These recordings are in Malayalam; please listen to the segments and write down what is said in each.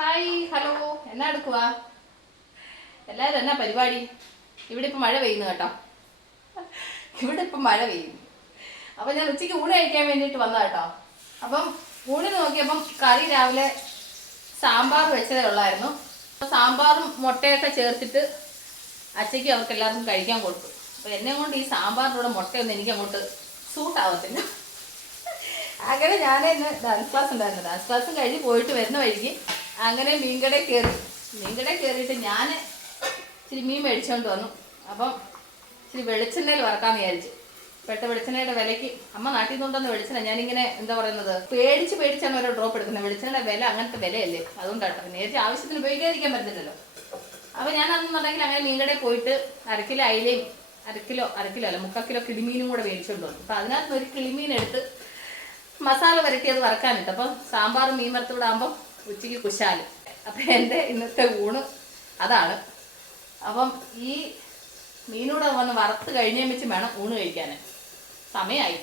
ഹായ് ഹലോ എന്നാ എടുക്കുവാ? എല്ലാവരും എന്നാ പരിപാടി? ഇവിടെ ഇപ്പം മഴ പെയ്യുന്നു കേട്ടോ. ഇവിടെ ഇപ്പം മഴ പെയ്യുന്നു. അപ്പം ഞാൻ ഉച്ചയ്ക്ക് ഊണ് കഴിക്കാൻ വേണ്ടിയിട്ട് വന്ന കേട്ടോ. അപ്പം ഊണിന് നോക്കിയപ്പം കറി രാവിലെ സാമ്പാർ വെച്ചതേ ഉള്ളായിരുന്നു. സാമ്പാറും മുട്ടയൊക്കെ ചേർത്തിട്ട് അച്ചയ്ക്ക് അവർക്ക് എല്ലാവർക്കും കഴിക്കാൻ കൊടുത്തു. അപ്പം എന്നെ കൊണ്ട് ഈ സാമ്പാറിനോട് മുട്ടയൊന്നും എനിക്ക് അങ്ങോട്ട് സൂട്ടാവത്തില്ല. അങ്ങനെ ഞാൻ ഇന്ന് ഡാൻസ് ക്ലാസ് ഉണ്ടായിരുന്നു. ഡാൻസ് ക്ലാസ്സും കഴിഞ്ഞ് പോയിട്ട് വരുന്ന വഴിക്ക് അങ്ങനെ മീൻകടയിൽ കയറി മീൻകടയിൽ കയറിയിട്ട് ഞാൻ ഇച്ചിരി മീൻ മേടിച്ചുകൊണ്ട് വന്നു. അപ്പം ഇച്ചിരി വെളിച്ചെണ്ണയിൽ വറക്കാമെന്ന് വിചാരിച്ചു. പെട്ട വെളിച്ചെണ്ണയുടെ വിലയ്ക്ക് അമ്മ നാട്ടിൽ നിന്നുണ്ടെന്ന് വെളിച്ചെണ്ണ. ഞാനിങ്ങനെ എന്താ പറയുന്നത്? പേടിച്ച് പേടിച്ചാണ് ഓരോ ഡ്രോപ്പ് എടുക്കുന്നത്. വെളിച്ചെണ്ണ വില അങ്ങനത്തെ വിലയല്ലേ? അതുകൊണ്ടാട്ടോ. നേരത്തെ ആവശ്യത്തിന് ഉപയോഗിക്കാതിരിക്കാൻ പറ്റത്തില്ലല്ലോ. അപ്പോൾ ഞാൻ അന്നുണ്ടെങ്കിൽ അങ്ങനെ മീൻകടയിൽ പോയിട്ട് അരക്കിലോ അയിലയും അരക്കിലോ അരക്കിലോ അല്ല മുക്കാൽ കിലോ കിളിമീനും കൂടെ മേടിച്ചുകൊണ്ട് വന്നു. അപ്പോൾ അതിനകത്ത് ഒരു കിളിമീൻ എടുത്ത് മസാല വരട്ടി അത് വറക്കാനിട്ട് അപ്പം സാമ്പാറും മീൻ വറുത്ത് ആകുമ്പം ഉച്ചയ്ക്ക് കുശാൽ അപ്പം എന്റെ ഇന്നത്തെ ഊണ് അതാണ്. അപ്പം ഈ മീനൂടെ വന്ന് വറുത്ത് കഴിഞ്ഞേ വെച്ച് വേണം ഊണ് കഴിക്കാൻ സമയമായി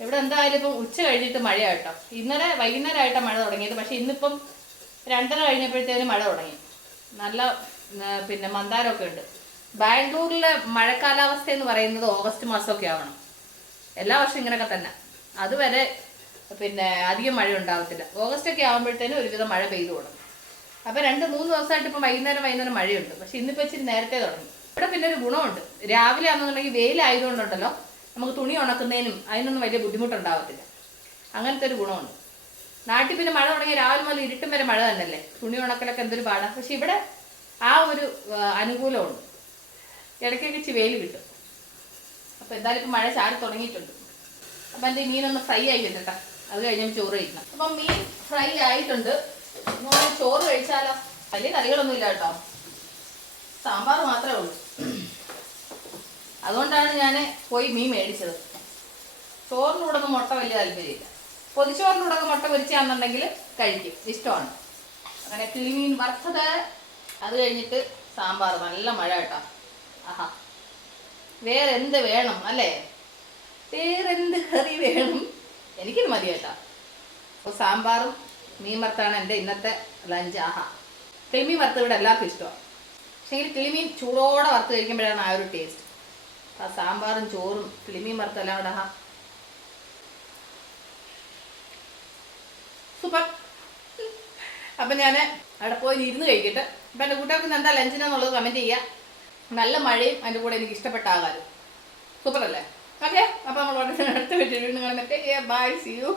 ഇവിടെ എന്തായാലും ഇപ്പം ഉച്ച കഴിഞ്ഞിട്ട് മഴയാട്ടോ ഇന്നലെ വൈകുന്നേരമായിട്ടാണ് മഴ തുടങ്ങിയത്. പക്ഷെ ഇന്നിപ്പം രണ്ടര കഴിഞ്ഞപ്പോഴത്തേനും മഴ തുടങ്ങി. നല്ല പിന്നെ മന്ദാരമൊക്കെ ഉണ്ട്. ബാംഗ്ലൂരിലെ മഴക്കാലാവസ്ഥ എന്ന് പറയുന്നത് ഓഗസ്റ്റ് മാസമൊക്കെ ആവണം. എല്ലാ വർഷവും ഇങ്ങനെയൊക്കെ തന്നെ. അതുവരെ പിന്നെ അധികം മഴ ഉണ്ടാവത്തില്ല. ഓഗസ്റ്റ് ഒക്കെ ആകുമ്പോഴത്തേനും ഒരുവിധം മഴ പെയ്തു തുടങ്ങും. അപ്പോൾ രണ്ട് മൂന്ന് ദിവസമായിട്ട് ഇപ്പം വൈകുന്നേരം വൈകുന്നേരം മഴയുണ്ട്. പക്ഷെ ഇന്നിപ്പോൾ ഇച്ചിരി നേരത്തെ തുടങ്ങി. ഇവിടെ പിന്നെ ഒരു ഗുണമുണ്ട്. രാവിലെ ആണെന്നുണ്ടെങ്കിൽ വെയിലായതുകൊണ്ടുണ്ടല്ലോ നമുക്ക് തുണി ഉണക്കുന്നതിനും അതിനൊന്നും വലിയ ബുദ്ധിമുട്ടുണ്ടാവത്തില്ല. അങ്ങനത്തെ ഒരു ഗുണമുണ്ട്. നാട്ടിൽ പിന്നെ മഴ തുടങ്ങി രാവിലെ മുതൽ ഇരുട്ടും വരെ മഴ തന്നെയല്ലേ? തുണി ഉണക്കലൊക്കെ എന്തൊരു പാടാണ് പക്ഷെ ഇവിടെ ആ ഒരു അനുകൂലമുണ്ട്. ഇടയ്ക്കൊക്കെ ഇച്ചിരി വെയിൽ കിട്ടും. അപ്പോൾ എന്തായാലും ഇപ്പം മഴ ചാടി തുടങ്ങിയിട്ടുണ്ട്. അപ്പം എന്റെ മീനൊന്ന് ഫ്രൈ ആയി കിട്ടട്ടെ അത് കഴിഞ്ഞാൽ ചോറ് കഴിക്കണം. അപ്പം മീൻ ഫ്രൈ ആയിട്ടുണ്ട്. ചോറ് കഴിച്ചാലോ? വലിയ കറികളൊന്നും ഇല്ല കേട്ടോ. സാമ്പാർ മാത്രമേ ഉള്ളൂ. അതുകൊണ്ടാണ് ഞാൻ പോയി മീൻ മേടിച്ചത്. ഒന്നും മുട്ട വലിയ താല്പര്യമില്ല. പൊതിച്ചോറിന്റെ കൂടെ മുട്ട പൊരിച്ചാന്നുണ്ടെങ്കിൽ കഴിക്കും. ഇഷ്ടമാണ്. അങ്ങനെ കിളിമീൻ വറുത്തത് അത് കഴിഞ്ഞിട്ട് സാമ്പാർ. നല്ല മഴ കേട്ടോ. ആഹാ. വേറെ എന്ത് വേണം അല്ലേ? വേറെന്ത് കറി വേണം? എനിക്കിത് മതി കേട്ടോ. അപ്പോൾ സാമ്പാറും മീൻ വറുത്താണ് എന്റെ ഇന്നത്തെ ലഞ്ച് ആഹാ. കിളിമീൻ വറുത്ത് ഇവിടെ എല്ലാവർക്കും ഇഷ്ടമാണ് പക്ഷേ കിളിമീൻ ചൂടോടെ വറുത്ത് കഴിക്കുമ്പോഴാണ് ആ ഒരു ടേസ്റ്റ് ആ സാമ്പാറും ചോറും കിളിമീൻ വറുത്തും എല്ലാം കൂടെ സൂപ്പർ. അപ്പം ഞാൻ അവിടെ പോയി ഇരുന്ന് കഴിക്കട്ടെ. അപ്പം എന്റെ കൂട്ടുകാർക്ക് എന്താ ലഞ്ചിനെന്നുള്ളത് കമന്റ് ചെയ്യുക നല്ല മഴയും അതിന്റെ കൂടെ എനിക്ക് ഇഷ്ടപ്പെട്ട ആകാരം സൂപ്പർ അല്ലേ ഓക്കെ അപ്പോൾ നമ്മൾ ഉടനെ അടുത്ത വീട്ടിൽ വീണ്ടും കാണുമ്പോൾ ബൈ സി യു